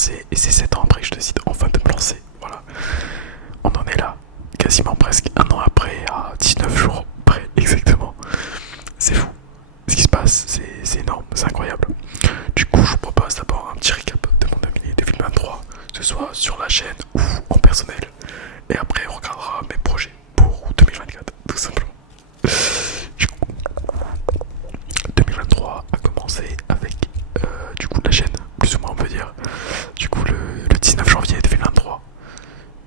lancer et c'est 7 ans après que je décide enfin de me lancer. Voilà, on en est là, quasiment presque un an après, à 19 jours près exactement. C'est fou ce qui se passe, c'est énorme, c'est incroyable. Du coup, je vous propose d'abord un petit récap de mon année 2023, que ce soit sur la chaîne ou en personnel. Et après, on regardera mes projets pour 2024, tout simplement. Du coup, 2023 a commencé avec du coup la chaîne, plus ou moins on peut dire. Du coup, le 19 janvier 2023,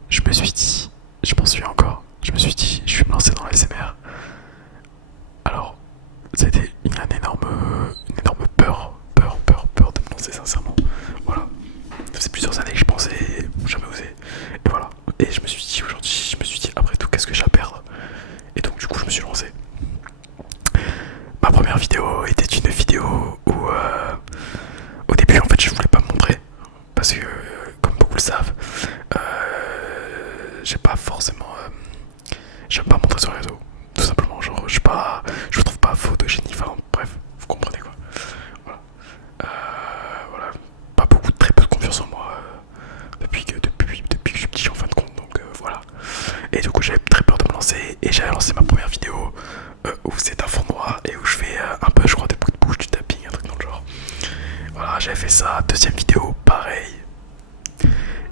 je me suis dit, je m'en souviens encore, je me suis dit, je vais me lancer dans la SMR. Alors, c'était une énorme peur de me lancer sincèrement. Voilà, ça faisait plusieurs années que je pensais jamais oser. Et voilà, et je me suis dit aujourd'hui, je me suis dit après tout qu'est-ce que j'ai à perdre. Et donc du coup je me suis lancé. Ma première vidéo était une vidéo où au début en fait je voulais pas me montrer. Parce que comme beaucoup le savent, j'ai pas forcément... j'aime pas montrer sur les réseaux. Tout simplement, genre je suis pas... Je me trouve pas photogénique, enfin bref, vous comprenez quoi. Voilà. Voilà. Pas beaucoup, très peu de confiance en moi depuis que je suis petit en fin de compte, donc voilà. Et du coup j'avais très peur de me lancer et j'avais lancé ma première vidéo où c'est un fond noir et où je fais un peu je crois des bruits de bouche, du tapping, un truc dans le genre. Voilà, j'avais fait ça, deuxième vidéo pareil.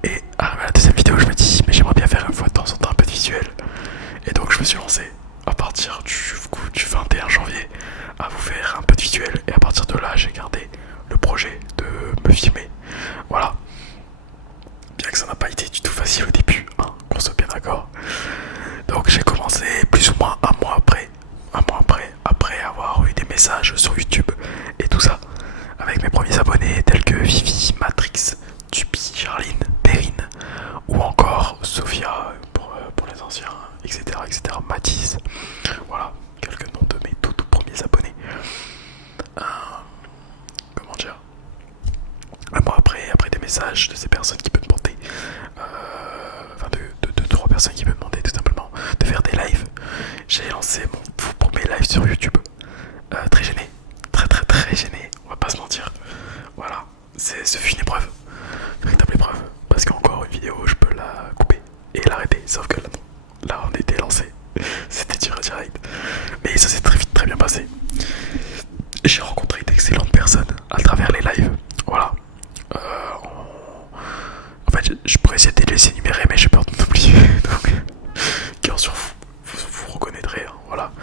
Et à la deuxième vidéo je me dis mais j'aimerais bien faire une fois de temps en temps un peu de visuel. Et donc je me suis lancé à partir du 21 janvier à vous faire un peu de visuel. Et à partir de là j'ai gardé le projet de me filmer. Voilà. Bien que ça n'a pas été du tout facile au début, hein, qu'on soit bien d'accord. Donc j'ai commencé plus ou moins un mois après avoir eu des messages sur YouTube et tout ça, avec mes premiers abonnés tels que Vivi, Matrix, Tupi, Charline, Perrine, ou encore Sophia pour les anciens, etc. Mathis, voilà, quelques noms de mes tout premiers abonnés. Comment dire, un mois après des messages de ces personnes qui peuvent demander, enfin de trois personnes qui peuvent demander tout simplement de faire des lives, j'ai lancé mon tout premier live sur YouTube. Très gêné, très gêné, on va pas se mentir. Voilà, ce fut une épreuve, une véritable épreuve, parce qu'encore une vidéo je peux la couper et l'arrêter, sauf que là non, là on était lancé, c'était direct. Mais ça s'est très vite très bien passé. J'ai rencontré d'excellentes personnes à travers les lives, voilà. En fait, je pourrais essayer de les énumérer, mais j'ai peur de m'oublier. Donc, cœur sur vous reconnaîtrez. Hein, voilà,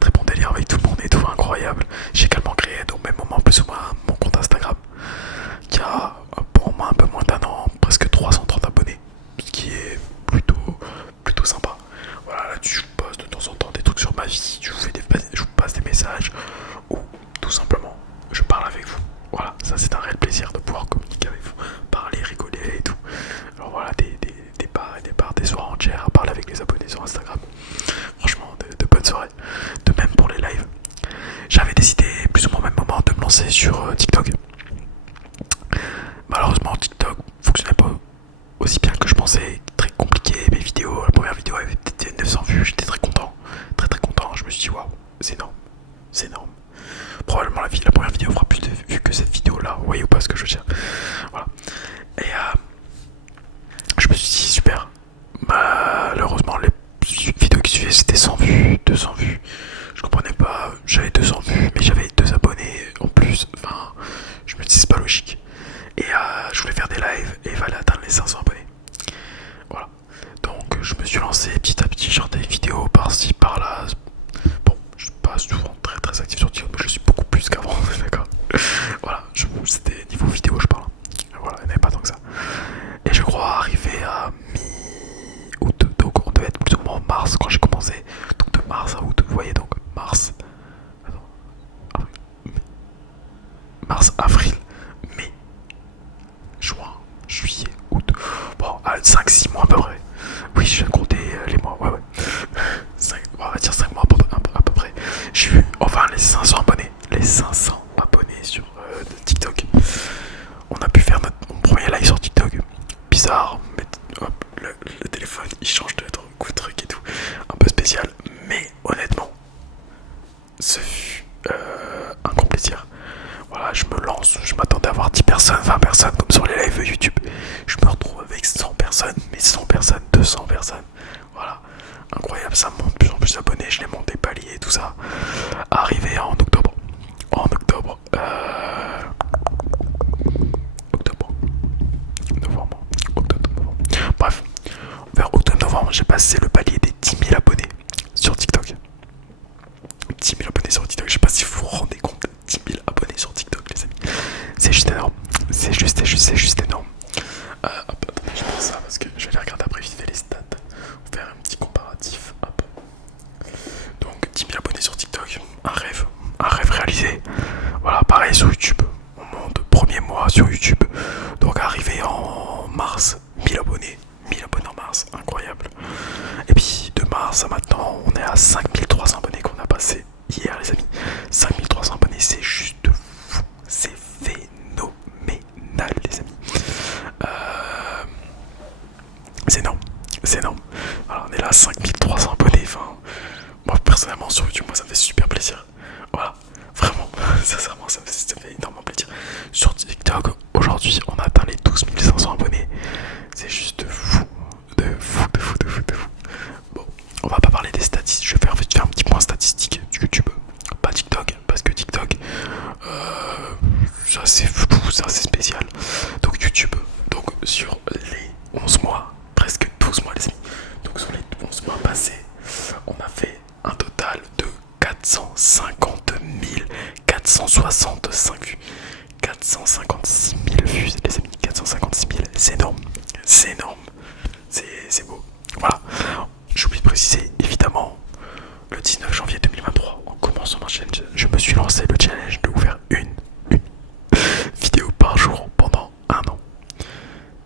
très bon délire avec tout le monde et tout, incroyable. J'ai également créé, dans le même moment, plus ou moins, mon compte Instagram, qui a pour moi un peu moins d'un an, presque 330 abonnés, ce qui est plutôt sympa. Voilà, là-dessus, je vous poste de temps en temps des trucs sur ma vie, je vous passe des messages, ou tout simplement, je parle avec vous. Voilà, ça c'est un réel plaisir de pouvoir communiquer avec vous, parler, rigoler et tout. Alors voilà, des soirées entières à parler avec les abonnés sur Instagram. Franchement, de bonnes soirées. De même pour les lives. J'avais décidé plus ou moins au même moment de me lancer sur TikTok. Malheureusement, TikTok fonctionnait pas aussi bien que je pensais. Très compliqué, mes vidéos. La première vidéo avait peut-être 900 vues, j'étais très content. Très content. Je me suis dit, waouh, c'est énorme. Probablement la première vidéo fera plus de vues que cette vidéo là, vous voyez ou pas ce que je veux dire. Voilà. Et je me suis dit super. Malheureusement les vidéos qui suivaient c'était 100 vues, 200 vues. Je comprenais pas, j'avais 200 vues mais j'avais 2 abonnés en plus. Enfin, je me dis c'est pas logique. Et je voulais faire des lives et il fallait atteindre les 500 abonnés. Voilà. Donc je me suis lancé petit à petit, genre des vidéos par-ci par-là. Bon, je suis pas souvent très actif sur TikTok, mais je suis beaucoup plus qu'avant, d'accord. Voilà, c'était niveau vidéo je parle. Voilà, il n'y avait pas tant que ça. Et je crois arriver à mi-août, donc on devait être plus ou moins en mars quand j'ai commencé. Donc de mars à août, vous voyez donc mars. Attends, mars, avril, mai, juin, juillet, août. Bon, 5-6 mois à peu près. Oui, je viens de compter les mois, ouais. 5, on va dire 5 mois à peu près. J'ai eu enfin les 500 abonnés. Les 500 abonnés sur TikTok. On a pu faire mon premier live sur TikTok. Bizarre, mais hop, le téléphone il change de truc et tout. Un peu spécial, mais honnêtement, ce fut un grand plaisir. Voilà, je me lance, je m'attendais à avoir 10 personnes, 20 personnes comme sur les lives YouTube. j'ai passé le palier des 10 000 abonnés sur TikTok. 10 000 abonnés sur TikTok, je sais pas si vous vous rendez compte. 10 000 abonnés sur TikTok, les amis. C'est juste énorme. C'est juste énorme. Hop, attendez, je prends ça parce que je vais aller regarder après vite fait les stats. On va faire un petit comparatif. Hop. Donc 10 000 abonnés sur TikTok, un rêve réalisé. Voilà, pareil sur YouTube. On monte premier mois sur YouTube. Donc arrivé en mars, 1000 abonnés. 1000 abonnés en mars, incroyable. Et puis de mars à maintenant, on est à 5300 abonnés qu'on a passé hier, les amis. 5300 abonnés, c'est juste fou. C'est phénoménal, les amis. C'est énorme. C'est énorme. Alors, on est là à 5300 abonnés. Enfin, moi personnellement sur YouTube, moi ça me fait super plaisir. Voilà, vraiment, sincèrement, ça me fait énormément plaisir. Sur TikTok, aujourd'hui, on a atteint les 12 500 abonnés. C'est juste fou. De fou. Bon, on va pas parler des statistiques. Je vais faire un petit point statistique du YouTube. Pas TikTok, parce que TikTok, ça c'est fou, ça c'est spécial. Donc YouTube, donc sur les 11 mois, presque 12 mois les amis. Donc sur les 11 mois passés, on a fait un total de 450 465 vues. 456 000 vues les amis, 456 000, c'est énorme. C'est énorme. C'est beau. Voilà. J'ai oublié de préciser, évidemment, le 19 janvier 2023, en commençant ma chaîne, je me suis lancé le challenge de vous faire une vidéo par jour pendant un an.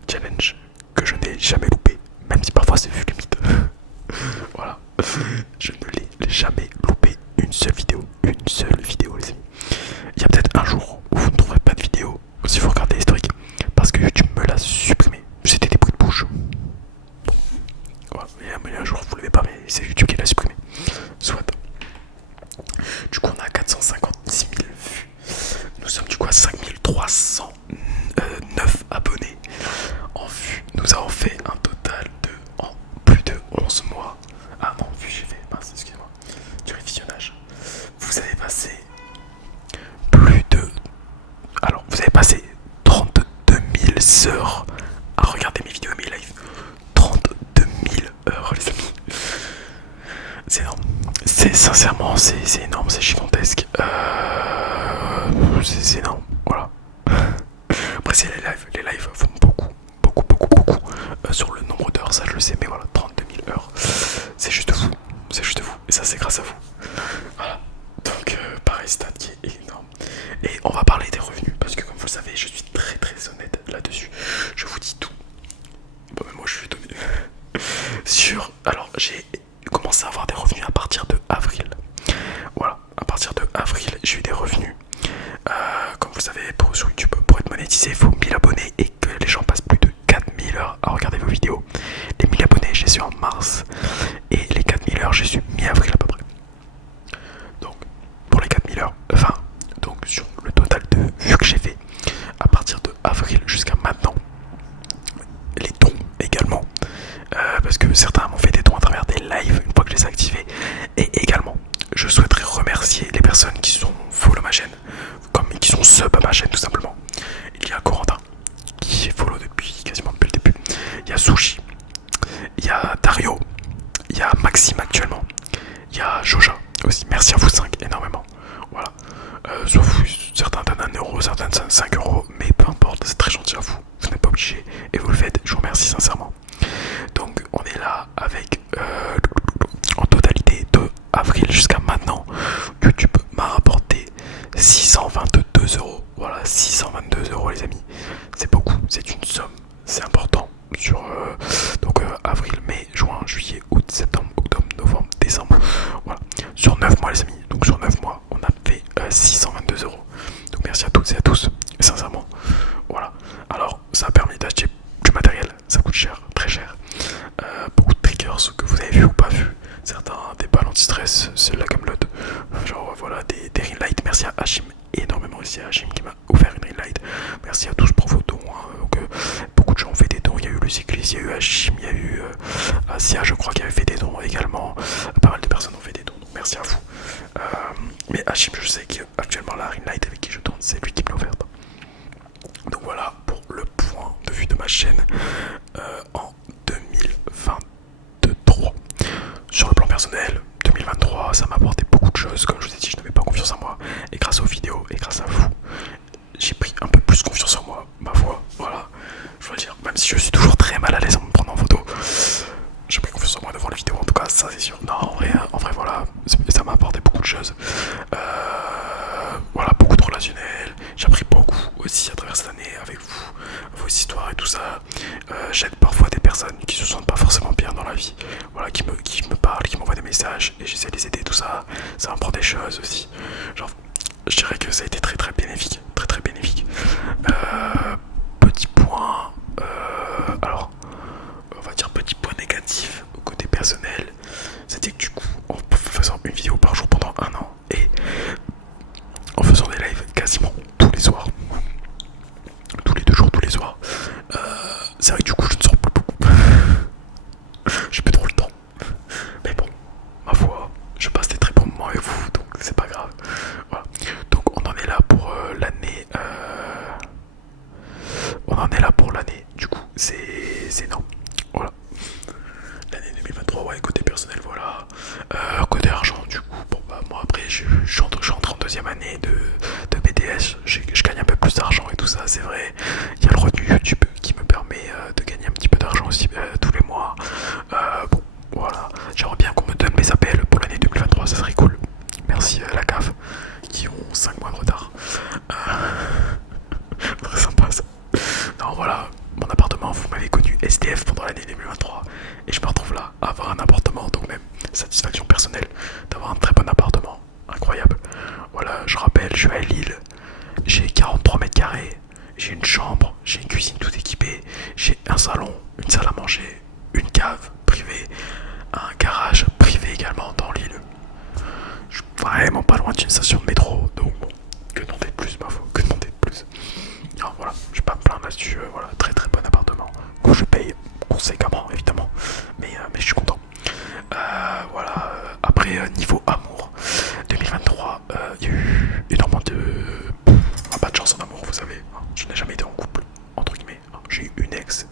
Challenge que je n'ai jamais loupé, même si parfois c'est vu limite. Voilà. Je ne l'ai jamais loupé une seule vidéo. Une seule vidéo, les amis. Il y a peut-être un jour où vous ne trouverez pas de vidéo si vous regardez l'historique, parce que YouTube me l'a supprimé. C'était des bruits de bouche. Bon. Voilà. Mais un jour vous ne l'avez pas, mais c'est YouTube qui l'a supprimé. Soit. Du coup, on a 456 000 vues. Nous sommes du coup à 5309 abonnés en vue. Nous avons fait un total de en plus de 11 mois. Ah non, vu j'ai fait, mince, excusez-moi, du révisionnage. Vous avez passé plus de. Alors, vous avez passé 32 000 heures à regarder mes vidéos et mes lives. 32 000 heures, les amis. C'est énorme. C'est sincèrement, c'est énorme, c'est gigantesque. C'est énorme, voilà. Après, c'est les lives font beaucoup. Sur le nombre d'heures, ça je le sais, mais voilà, 32 000 heures. C'est juste fou. Et ça, c'est grâce à vous. Voilà. Donc, pareil, stat qui est énorme. Et on va parler des revenus, parce que comme vous le savez, je suis très honnête là-dessus. Je vous dis tout. Bon, mais moi, je suis étonné. Alors, j'ai commencé à avoir des revenus à partir de avril. Voilà, à partir de avril, j'ai eu des revenus. Comme vous savez, sur YouTube, pour être monétisé, il faut 1000 abonnés et que les gens passent plus de 4000 heures à regarder vos vidéos. Les 1000 abonnés, j'ai su en mars. Et les 4000 heures, j'ai su mi-avril à peu près. Donc, pour les 4000 heures, donc sur le total de vues que j'ai fait, à partir de avril jusqu'à maintenant, les dons également. Parce que certains m'ont fait des dons à travers des lives une fois que je les ai activés. Et également, je souhaiterais remercier les personnes qui sont follow ma chaîne, comme qui sont sub à ma chaîne tout simplement. Il y a Corentin qui est follow quasiment depuis le début. Il y a Sushi, il y a Dario, il y a Maxime actuellement, il y a Joja aussi. Merci à vous 5 énormément. Voilà. Sauf certains donnent 1€, certains donnent 5€, mais peu importe, c'est très gentil à vous. Vous n'êtes pas obligé et vous le faites. Je vous remercie sincèrement. Donc on est là avec en totalité de avril jusqu'à maintenant, YouTube m'a rapporté 622€. Voilà, 622€ les amis. C'est beaucoup, c'est une somme, c'est important sur avril, mai, juin, juillet, août, septembre, octobre, novembre, décembre. Voilà, sur 9 mois les amis. Donc sur 9 mois, on a fait 622€. Donc merci à toutes et à tous, sincèrement. Voilà. Alors ça a permis d'acheter du matériel, ça coûte cher, très cher. Beaucoup de triggers que vous avez vu ou pas vu. Certains des balles anti-stress, c'est la Camelot. Genre voilà, des ring lights. Merci à Hachim, énormément aussi à Hachim qui m'a offert une ring light. Merci à tous pour vos dons. Beaucoup de gens ont fait des dons. Il y a eu le cycliste, il y a eu Hachim, il y a eu Asia, je crois, qui avait fait des dons également. Pas mal de personnes ont fait des dons, donc merci à vous. Mais Hachim, je sais qu'actuellement la ring light avec qui je tourne, c'est lui qui me l'a offert. Donc voilà pour le point de vue de ma chaîne en 2023. si je suis toujours très mal à l'aise en me prenant en photo, j'ai pris confiance en moi devant les vidéos, en tout cas, ça c'est sûr. Non, en vrai voilà, ça m'a apporté beaucoup de choses. Voilà, beaucoup de relationnel. J'ai appris beaucoup aussi à travers cette année avec vous, vos histoires et tout ça. J'aide parfois des personnes qui se sentent pas forcément bien dans la vie, voilà, qui me parlent, qui m'envoient des messages et j'essaie de les aider, tout ça. Ça m'apprend des choses aussi. Genre, je dirais que ça a été très très bénéfique, très très bénéfique. Petit point, alors, on va dire petit point négatif au côté personnel, c'était que du coup, en faisant une vidéo par jour pendant un an et en faisant des lives quasiment tous les soirs, tous les 2 jours, tous les soirs, c'est vrai que du coup, je ne sors plus beaucoup. J'ai plus trop le temps. Mais bon, ma foi, je passe des très bons moments avec vous, donc c'est pas grave. Voilà. Donc on en est là pour l'année. On en est là pour l'année. Du coup, c'est non. Voilà. L'année 2023, ouais, côté personnel, voilà. Côté argent, du coup, bon bah moi après, je suis entré en deuxième année de BDS. Je gagne un peu plus d'argent et tout ça, c'est vrai. Il y a le revenu YouTube qui me permet de gagner un petit peu d'argent aussi tous les mois. Bon, voilà. J'aimerais bien qu'on me donne mes appels pour l'année 2023, ça serait cool. Merci la CAF qui ont 5 mois de retard. Très sympa ça. Non, voilà, mon appartement, vous m'avez connu SDF pendant l'année 2023 et je me retrouve là à avoir un appartement, donc même satisfaction personnelle d'avoir un très bon appartement, incroyable. Voilà, je rappelle, je suis à Lille, j'ai 43 mètres carrés, j'ai une chambre, j'ai une cuisine tout équipée, j'ai un salon, une salle à manger, une cave privée, un garage privé également dans Lille. Je suis vraiment pas loin d'une station de métro, donc bon, que demander de plus, ma foi, que demander de plus. Alors voilà, je vais pas me plaindre là-dessus, voilà, très très bon appartement, que je paye conséquemment évidemment, mais je suis content. Voilà, après niveau amour, 2023, il y a eu énormément de... pas de chance en amour, vous savez, hein, je n'ai jamais été en couple, entre guillemets, hein. J'ai eu une ex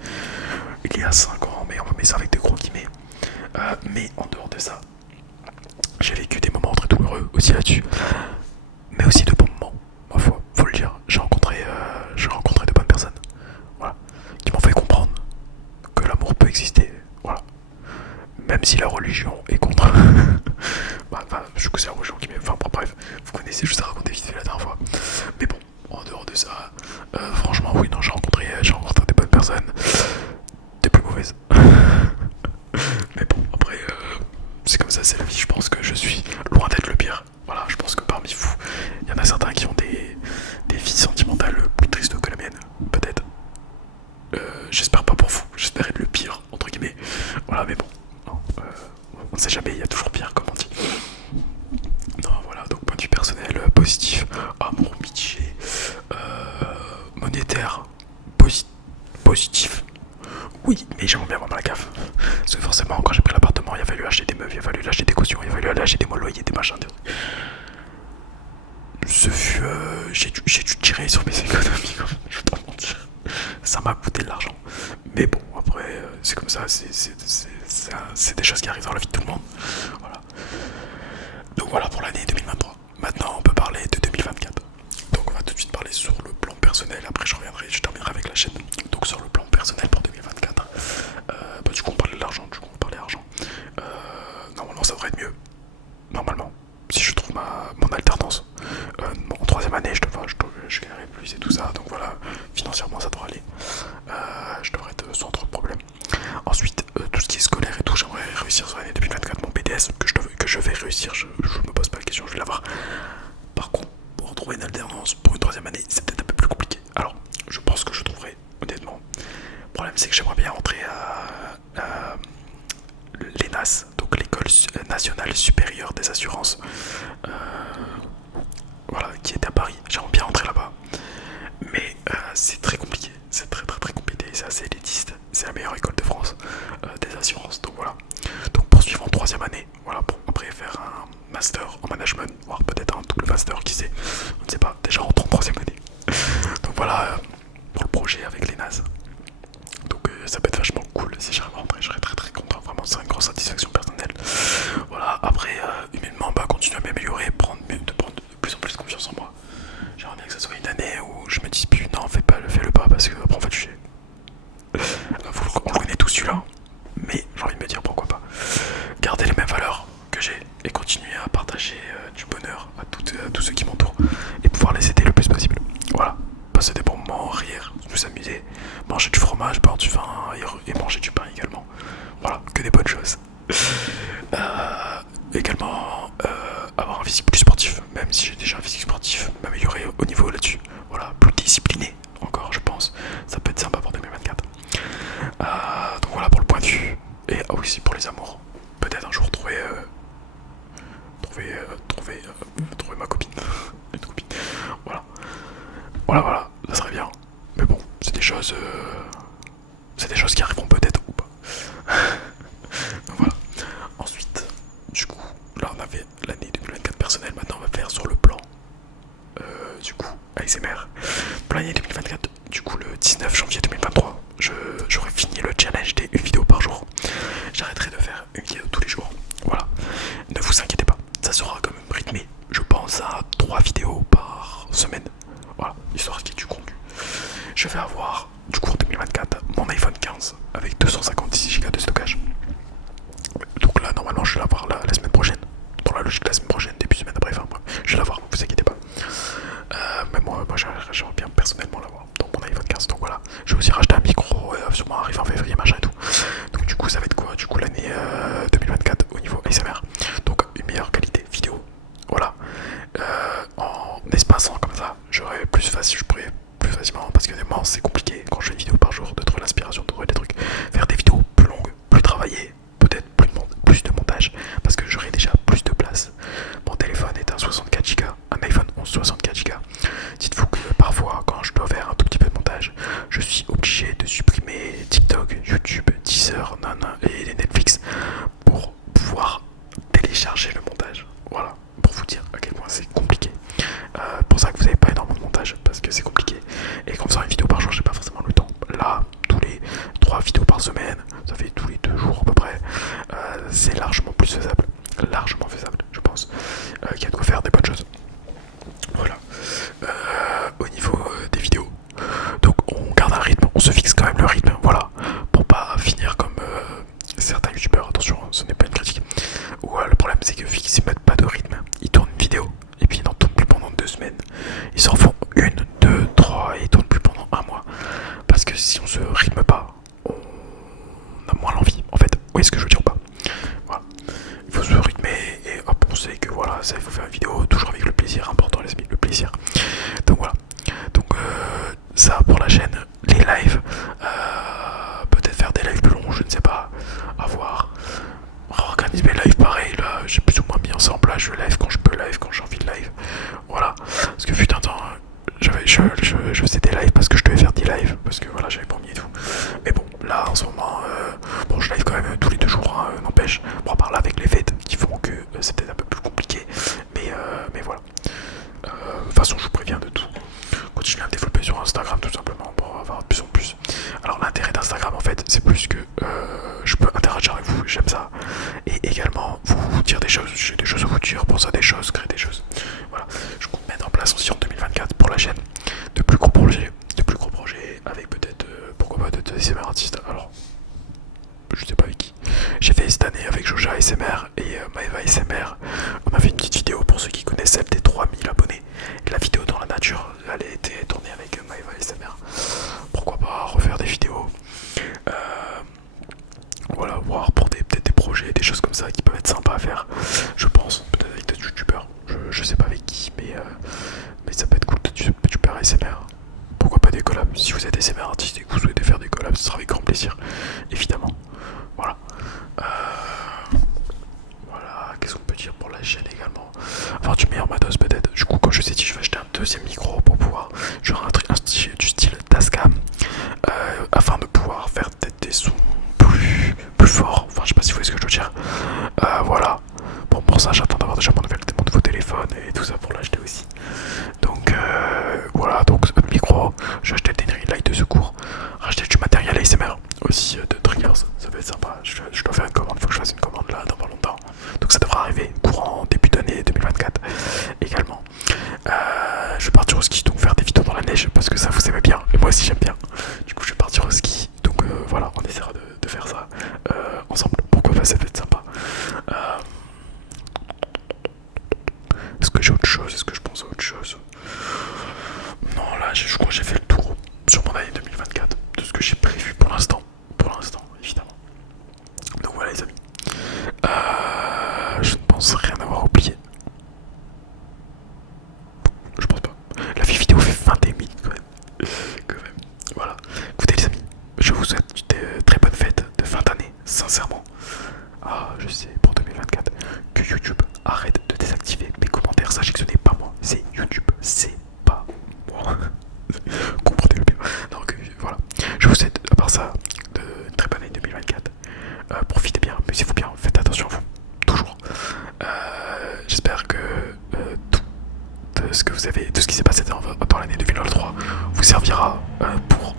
il y a 5 ans, mais on met ça avec de gros guillemets. Mais en dehors de ça, j'ai vécu des moments très douloureux aussi là-dessus, mais aussi de bons moments, ma foi, faut le dire. J'ai rencontré de bonnes personnes, voilà, qui m'ont fait comprendre que l'amour peut exister, voilà. Même si la religion est contre. Enfin, je sais que c'est la religion qui met. Enfin, bref, vous connaissez, je vous ai raconté vite fait la dernière fois. Mais bon, en dehors de ça, franchement, oui, non, j'ai rencontré des bonnes personnes, des plus mauvaises. Mais bon, après, c'est comme ça, c'est la vie. Je pense que je suis loin d'être le pire. Voilà, je pense que parmi vous, il y en a certains qui ont des vies sentimentales plus tristes que la mienne, peut-être. J'espère pas pour vous, j'espère être le pire, entre guillemets. Voilà, mais bon, non, on ne sait jamais, il y a toujours pire, comme on dit. Non, voilà, donc point de vue personnel, positif, amour mitigé, monétaire, positif. Oui, mais j'aimerais bien avoir la CAF. Parce que forcément, quand j'ai pris l'appartement, il a fallu acheter des meubles, il a fallu acheter des cautions, il a fallu acheter des mots loyers, des machins. Ce fut. J'ai dû tirer sur mes économies, je vais pas mentir. Ça m'a coûté de l'argent. Mais bon, après, c'est comme ça, c'est des choses qui arrivent dans la vie de tout le monde. Voilà. Donc voilà pour l'année 2023. Maintenant, on peut parler de 2024. Donc on va tout de suite parler sur le plan personnel. Après, je terminerai avec la chaîne. Donc sur le plan personnel pour 2024. Du coup, on parlait de l'argent. Normalement, ça devrait être mieux. Normalement. Si je trouve mon alternance. En troisième année, je gagnerai plus et tout ça. Donc voilà, financièrement, ça devrait aller. Je devrais être sans trop de problèmes. Ensuite, tout ce qui est scolaire et tout, j'aimerais réussir sur l'année 2024 mon BDS que je vais réussir. Je me pose pas la question, je vais l'avoir. Par contre, pour retrouver une alternance pour une troisième année, c'est peut-être un peu plus compliqué. Alors, je pense que je trouverai, honnêtement. Le problème, c'est que j'aimerais bien entrer à l'ENAS, donc l'École nationale supérieure des assurances, voilà, qui est à Paris. J'aimerais bien entrer là-bas, mais c'est très compliqué. C'est très très très compliqué. C'est assez élitiste. C'est la meilleure école de France des assurances. Donc voilà. Donc poursuivre en troisième année. Voilà, pour après faire un master en management, voire peut-être un double master, qui sait. On ne sait pas. Déjà en troisième année. Donc voilà pour le projet avec les NAS. Donc ça peut être vachement cool si j'arrive à rentrer, je serais très très content, vraiment c'est une grosse satisfaction personnelle. Voilà, après humainement, continuer à m'améliorer, de prendre de plus en plus confiance en moi. J'aimerais bien que ça soit une année où je me dise plus non fais-le pas parce que après on va te chier. vous amuser, manger du fromage, boire du vin et manger du pain également. Voilà, que des bonnes choses. Également, avoir un physique plus sportif, même si j'ai déjà un physique sportif, m'améliorer au niveau là-dessus. Voilà, plus discipliné encore, je pense. Ça peut être sympa pour 2024. Donc voilà pour le point de vue. Et aussi pour les amours. Peut-être un jour trouver ma copine. Une copine. Voilà. Voilà, ça serait bien. Mais bon, c'est des choses qui arriveront peut-être ou pas. Donc voilà. Ensuite, du coup, là on avait l'année 2024 personnelle, maintenant on va faire sur le plan du coup ASMR. Pour l'année 2024, du coup le 19 janvier 2023, j'aurai fini le challenge des une vidéo par jour. J'arrêterai de faire une vidéo tous les jours. Voilà. Ne vous inquiétez pas, ça sera quand même rythmé. Je pense à 3 vidéos par semaine. Voilà, histoire qu'il y ait du contenu. Je vais avoir du coup en 2024 mon iPhone 15 avec 256 Go de stockage. Donc là normalement je vais l'avoir la semaine prochaine. Dans la logique la semaine prochaine, début semaine après, enfin bref, je vais l'avoir, vous inquiétez pas. Mais moi j'aimerais bien personnellement l'avoir dans mon iPhone 15. Donc voilà, je vais aussi racheter un micro, sûrement arriver en février machin et tout. Donc du coup ça va être quoi? Du coup l'année 2024 au niveau ASMR. Donc une meilleure qualité vidéo. Voilà. En espaçant comme ça, j'aurais plus facile, je pourrais plus facilement, parce que moi c'est compliqué quand je fais une vidéo par jour de trouver l'inspiration, de trouver des trucs. Faire des vidéos plus longues, plus travaillées, peut-être plus de montage, parce que j'aurai déjà plus de place. Mon téléphone est un 64 Go, un iPhone 11 64 Go. Dites-vous que parfois quand je dois faire un tout petit peu de montage, je suis obligé de supprimer TikTok, YouTube, Deezer, et Netflix pour pouvoir télécharger le montage. Voilà, pour vous dire à quel point c'est compliqué. Pour ça que vous n'avez pas énormément de montage, parce que c'est compliqué. Et comme ça, une vidéo par jour, j'ai pas forcément le temps. Là, tous les 3 vidéos par semaine, ça fait tous les 2 jours à peu près. C'est largement plus faisable. Largement faisable, je pense. Qu'il y a de quoi faire des bonnes choses. Voilà. Au niveau des vidéos, donc on garde un rythme, on se fixe quand même le rythme, voilà, pour pas finir comme certains youtubeurs. Attention, ce n'est pas une critique. Ou le problème c'est que vu qu'ils ne mettent pas de rythme, ils tournent une vidéo et puis ils n'en tournent plus pendant 2 semaines. Ils s'en font 1, 2, 3 et ils tournent plus pendant 1 mois. Parce que si on se rythme pas, on a moins l'envie. En fait, vous voyez ce que je veux dire ou pas? Voilà. Il faut se rythmer et hop, on sait que voilà, ça il faut faire une vidéo toujours avec le plaisir, important les amis, le plaisir. Donc voilà. Donc ça pour la chaîne, les lives, peut-être faire des lives plus longs, je ne sais pas, à voir. Organiser mes lives pareil, là j'ai plus ou moins mis ça en place, je live quand je peux, live quand j'ai envie de live. Voilà, parce que fut un temps, je faisais des lives parce que je devais faire des lives, parce que voilà j'avais pas mis et tout. Mais bon, là en ce moment, bon je live quand même tous les 2 jours, hein, n'empêche. Bon à part là avec les fêtes qui font que c'est peut-être un peu plus compliqué, mais voilà. De toute façon je vous préviens de tout. Continuez à me développer sur Instagram tout simplement pour avoir de plus en plus. Alors l'intérêt d'Instagram en fait c'est plus que je peux interagir avec vous, j'aime ça. Et également vous dire des choses, j'ai des choses à vous dire, pour ça des choses, créer des choses. Voilà, je compte mettre en place aussi en 2024 pour la chaîne de plus gros projets avec peut-être pourquoi pas de ASMR artistes. Alors je sais pas avec qui. J'ai fait cette année avec Joja ASMR et Maeva ASMR. On a fait une petite vidéo pour ceux qui connaissent celle des 3000 abonnés. Et la vidéo dans la nature, elle a été tournée avec Maeva ASMR. Pourquoi pas refaire des vidéos. Voilà, voir pour peut-être des projets, des choses comme ça qui peuvent être sympas à faire. Je pense, peut-être avec d'autres youtubeurs. Je sais pas avec qui, mais ça peut être cool, peut-être youtubeurs ASMR. Pourquoi pas des collabs? Si vous êtes ASMR artiste et que vous souhaitez faire des collabs, ce sera avec grand plaisir, évidemment. Voilà. Voilà, qu'est-ce qu'on peut dire pour la chaîne également? Avoir du meilleur matos peut-être. Du coup, comme je vous ai dit, je vais acheter un 2e micro pour pouvoir. J'aurai un truc du style Tascam. vous souhaite de très bonnes fêtes de fin d'année, sincèrement. Ah, je sais pour 2024 que YouTube arrête de désactiver mes commentaires. Sachez que ce n'est pas moi, c'est YouTube, c'est pas moi. Comprenez-le bien. Donc voilà, je vous souhaite à part ça de très bonne année 2024. Profitez bien, amusez-vous bien, faites attention à vous, toujours. J'espère que tout ce que vous avez, tout ce qui s'est passé dans l'année 2023 vous servira pour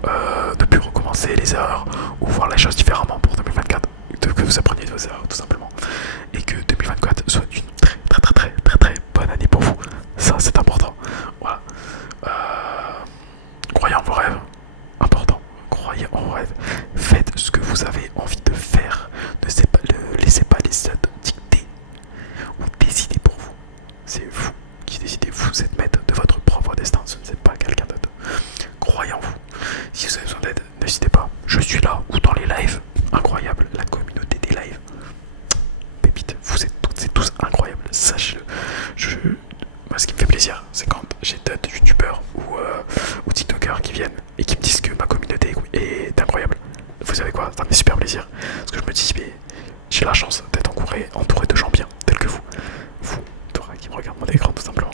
ne plus recommencer les erreurs ou voir les choses différemment pour 2024, que vous appreniez de vos erreurs tout simplement, et que 2024 soit une très bonne année pour vous. Ça c'est important. Voilà. Croyez en vos rêves, important. Croyez en vos rêves. Faites ce que vous avez envie de faire. Ne laissez pas les autres dicter ou décider pour vous. C'est vous qui décidez. Vous êtes maître de votre propre destin. Ce n'est pas quelqu'un d'autre. Croyez en vous. Si vous avez besoin d'aide, n'hésitez pas. Je suis là ou dans les lives. Incroyable. La communauté des lives. Pépite. Vous êtes toutes et tous incroyables. Sachez-le. Moi, ce qui me fait plaisir, c'est quand j'ai d'autres youtubeurs ou tiktokers qui viennent et qui me disent que ma communauté est incroyable. Vous savez quoi, ça me fait super plaisir. Parce que je me dis, mais j'ai la chance d'être entouré de gens bien, tels que vous. Vous, Dora, qui me regarde mon écran tout simplement.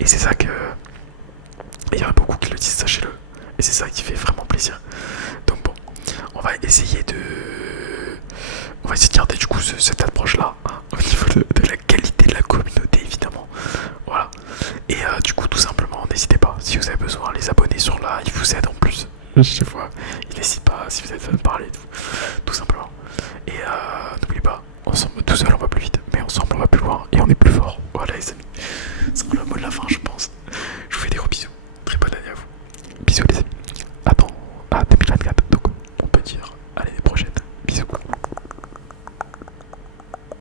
Et c'est ça que... Il y en a beaucoup qui le disent, sachez-le. Et c'est ça qui fait vraiment plaisir. Donc bon, on va essayer de garder du coup cette approche-là, hein, au niveau de la qualité de la communauté, évidemment. Voilà. Et du coup, tout simplement, n'hésitez pas. Si vous avez besoin, les abonnés sur là, ils vous aident en plus. Chaque fois, ils n'hésitent pas si vous êtes besoin de parler, tout simplement. Et n'oubliez pas, ensemble, tout seul on va plus vite, mais ensemble on va plus loin et on est plus fort. Voilà les amis.